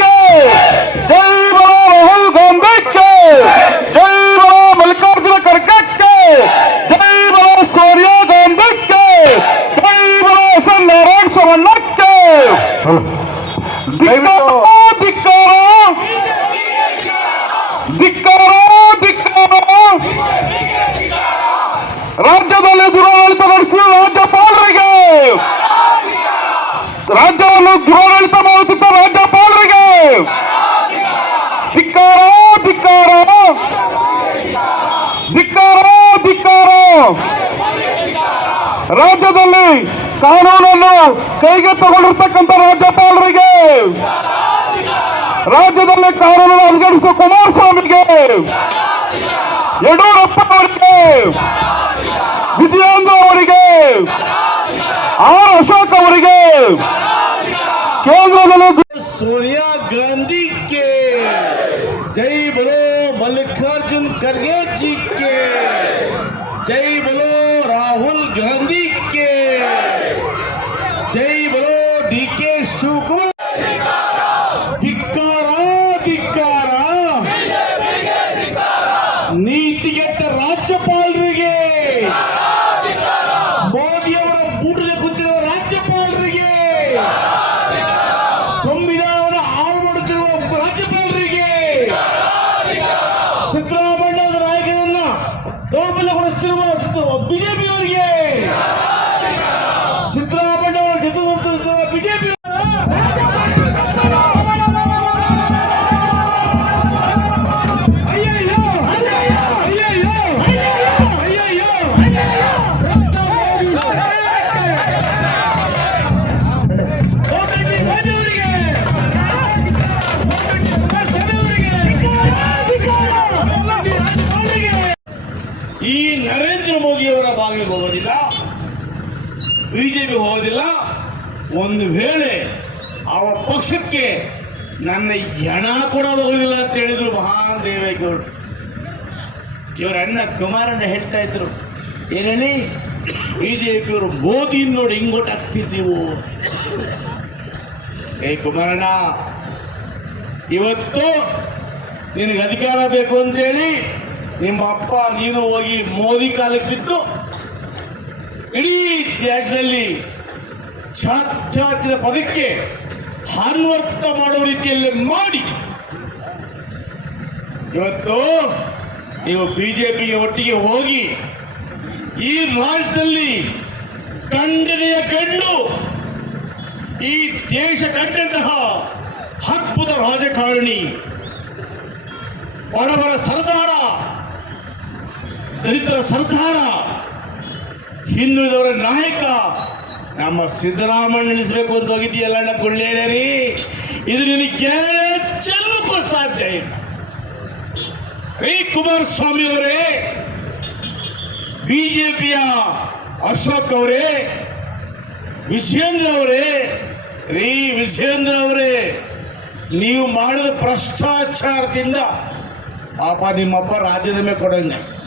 Rodrigo! Tem राज्य कानून कई तक राज्यपाल राज्य कानून अलगड़ कुमारस्वी यदूरपे विजयेन्द्र आर अशोक सोनिया गांधी के जय बलो मल्लिकार्जुन खर्गे जी के जय बलो ಗಾಂಧಿ ಕೆ ಜೈ ಬರೋ ಡಿ ಕೆ ಶಿವಕುಮಾರ್ ಧಿಕ್ಕಾರ ಧಿಕ್ಕಾರ ನೀತಿಗೆಟ್ಟ ರಾಜ್ಯಪಾಲರಿಗೆ. ಮೋದಿಯವರ ಬೂಟದ ಕೂತಿರುವ ರಾಜ್ಯಪಾಲರಿಗೆ. ಸಂವಿಧಾನವನ್ನು ಹಾಳು ಮಾಡುತ್ತಿರುವ ರಾಜ್ಯಪಾಲರಿಗೆ. ಸಿದ್ದರಾಮಯ್ಯ ದೌರ್ಬಲ್ಯಗೊಳಿಸುತ್ತಿರುವ ಬಿಜೆಪಿಯವರಿಗೆ ನರೇಂದ್ರ ಮೋದಿಯವರ ಬಾವಿಗೆ ಹೋಗೋದಿಲ್ಲ. ಬಿಜೆಪಿ ಹೋಗೋದಿಲ್ಲ. ಒಂದು ವೇಳೆ ಅವ ಪಕ್ಷಕ್ಕೆ ನನ್ನ ಹೆಣ ಕೂಡ ಹೋಗೋದಿಲ್ಲ ಅಂತ ಹೇಳಿದರು ಮಹಾನ್ ದೇವೇಗೌಡರು ಇವರ ಅಣ್ಣ ಕುಮಾರಣ್ಣ ಹೇಳ್ತಾ ಇದ್ರು ಏನೇಳಿ ಬಿಜೆಪಿಯವರು ಮೋದಿ ನೋಡಿ ಹಿಂಗೊಟ್ಟು ಹಾಕ್ತೀರಿ ನೀವು? ಏ ಕುಮಾರಣ್ಣ, ಇವತ್ತು ನಿನಗೆ ಅಧಿಕಾರ ಬೇಕು ಅಂತೇಳಿ ನಿಮ್ಮ ಅಪ್ಪ ನೀನು ಹೋಗಿ ಮೋದಿ ಕಾಲಕ್ಕೆ ಬಿದ್ದು ಇಡೀ ತ್ಯಾಗದಲ್ಲಿ ಛಾತ್ರಾತಿನ ಪದಕ್ಕೆ ಅನ್ವರ್ಥ ಮಾಡೋ ರೀತಿಯಲ್ಲಿ ಮಾಡಿ. ಇವತ್ತು ನೀವು ಬಿಜೆಪಿಗೆ ಒಟ್ಟಿಗೆ ಹೋಗಿ ಈ ರಾಜ್ಯದಲ್ಲಿ ಕಂಡದೆಯ ಕಂಡು ಈ ದೇಶ ಕಂಡಂತಹ ಅದ್ಭುತ ರಾಜಕಾರಣಿ, ಬಡವರ ಸರ್ದಾರ ದಲಿತರ ಸರ್ದಾರ, ಹಿಂದುಳಿದವರ ನಾಯಕ, ನಮ್ಮ ಸಿದ್ದರಾಮಯ್ಯ ನಿಲ್ಲಿಸಬೇಕು ಅಂತ ಹೋಗಿದ್ದೀಯಲ್ಲ ಅಣ್ಣ ಇದು ನಿನಗೆ ಚೆಲ್ಲಕ್ಕೂ ಸಾಧ್ಯ ಇಲ್ಲ. ರೀ ಕುಮಾರಸ್ವಾಮಿ ಅವರೇ, ಬಿಜೆಪಿಯ ಅಶೋಕ್ ಅವರೇ ವಿಜೇಂದ್ರ ಅವರೇ, ರೀ ವಿಜೇಂದ್ರ ಅವರೇ, ನೀವು ಮಾಡಿದ ಭ್ರಷ್ಟಾಚಾರದಿಂದ ಪಾಪ ನಿಮ್ಮಪ್ಪ ರಾಜೀನಾಮೆ ಕೊಡಂಗೆ.